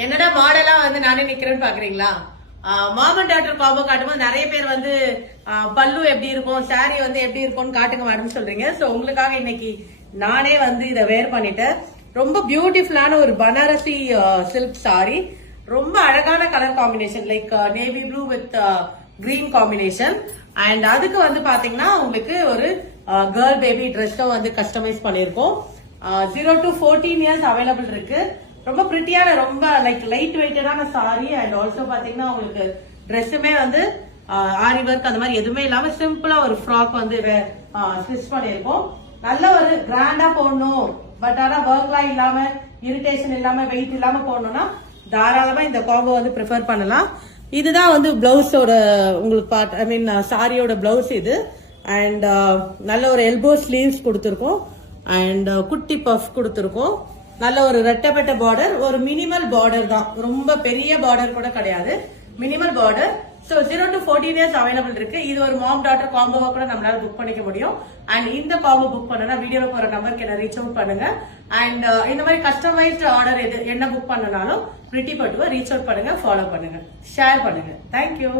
என்னடா மாடலா வந்து நானே நிக்கிறேன்னு பாக்குறீங்களா? மாம் அண்ட் டாட்டர் காம்போ காட்டும்போது நிறைய பேர் வந்து பல்லு எப்படி இருக்கும், சாரி வந்து எப்படி இருக்கும்னு காட்டுங்க மேடம் சொல்றீங்க. சோ உங்களுக்காக இன்னைக்கு நானே வந்து இதை வேர் பண்ணிட்டேன். ரொம்ப பியூட்டிஃபுல்லான ஒரு பனாரசி சில்க் சாரி, ரொம்ப அழகான colour combination, like navy blue with green combination. And அதுக்கு வந்து பாத்தீங்கன்னா உங்களுக்கு ஒரு கேர்ள் பேபி ட்ரெஸ்ஸும் வந்து கஸ்டமைஸ் பண்ணிருக்கோம். 0 to 14 இயர்ஸ் அவைலபிள் இருக்கு. ரொம்ப பிரிட்டியான, ரொம்ப லைக் லைட் வெயிட்டடான சாரி. அண்ட் ஆல்சோ பாத்தீங்கன்னா உங்களுக்கு ட்ரெஸ்ஸுமே வந்து ஆரி ஒர்க் அந்த மாதிரி எதுவுமே இல்லாம சிம்பிளா ஒரு ஃப்ராக் வந்து ஸ்டிச் பண்ணிருக்கோம். நல்ல ஒரு கிராண்டா போடணும், பட் ஆனா ஒர்க்லாம் இல்லாம, இரிட்டேஷன் இல்லாம, வெயிட் இல்லாம போடணும்னா தாராளமா இந்த காம்போ வந்து ப்ரிஃபர் பண்ணலாம். இதுதான் வந்து பிளவுஸோட உங்களுக்கு ஐ மீன் சாரியோட பிளவுஸ் இது. அண்ட் நல்ல ஒரு எல்போ ஸ்லீவ்ஸ் கொடுத்துருக்கோம். அண்ட் குட்டி பஃப் கொடுத்துருக்கோம். நல்ல ஒரு ரெட்டப்பட்ட பார்டர், ஒரு மினிமல் பார்டர் தான், ரொம்ப பெரிய பார்டர் கூட கிடையாது, minimal border. So 0 to 14 years available இருக்கு. இது ஒரு மாம் டாட்டர் காம்போவா கூட நம்மளால புக் பண்ணிக்க முடியும். அண்ட் இந்த காம்போ புக் பண்ணனா வீடியோல போற நம்பருக்கு என்ன ரீச் அவுட் பண்ணுங்க. அண்ட் இந்த மாதிரி கஸ்டமைஸ்டு ஆர்டர் என்ன புக் பண்ணனாலும் பிரிட்டி பட்டுவா ரீச் அவுட் பண்ணுங்க, ஃபாலோ பண்ணுங்க, ஷேர் பண்ணுங்க. தேங்க்யூ.